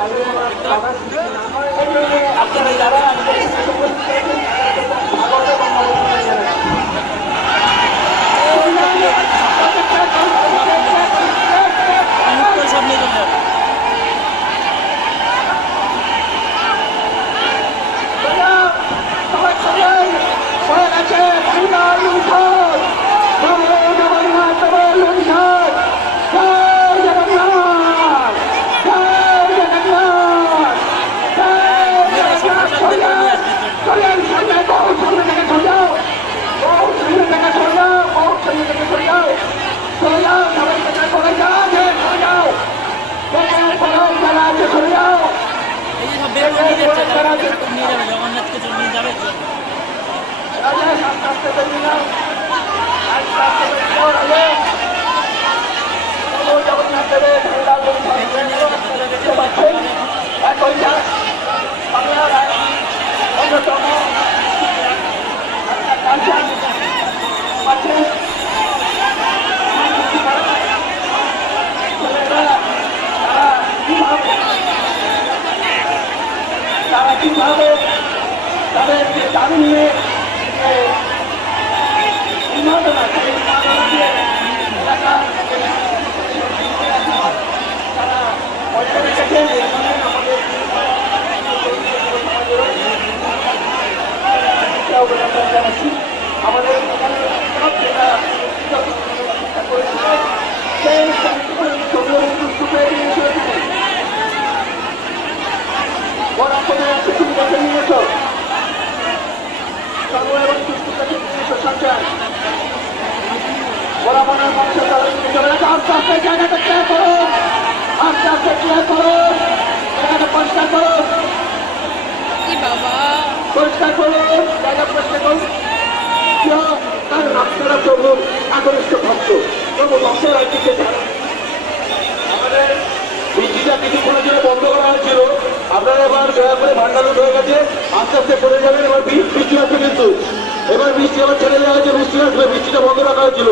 আপনারা যারা জগন্নাথকে নিয়ে যাবে তারা কিভাবে তাদের দাবি নিয়ে উন্মাদনা দিয়ে তারা বজায় রেখেছেন। জানাচ্ছি আমাদের চেষ্টা করেছিলেন সেই আস্তে আস্তে জায়গাটা ক্লিয়ার করুন, আস্তে আস্তে ক্লিয়ার করুন, জায়গাটা পরিষ্কার করুন, পরিষ্কার করুন, জায়গা পরিষ্কার করুন। কারণ আপনারা প্রভুর আকর্ষিত ভক্ত, প্রভু ভক্তের রাজ্যকে জানেন। আমাদের বৃষ্টিটা কিছুক্ষণের জন্য বন্ধ করা হয়েছিল, আপনারা এবার দয়া করে ভান্ডারুট হয়ে গেছে, আস্তে আস্তে পড়ে যাবেন। এবার বৃষ্টি আসবে, কিন্তু এবার বৃষ্টি আবার ছেড়ে দেওয়া হয়েছে, বৃষ্টি আসবে, বৃষ্টিটা বন্ধ রাখা হয়েছিল।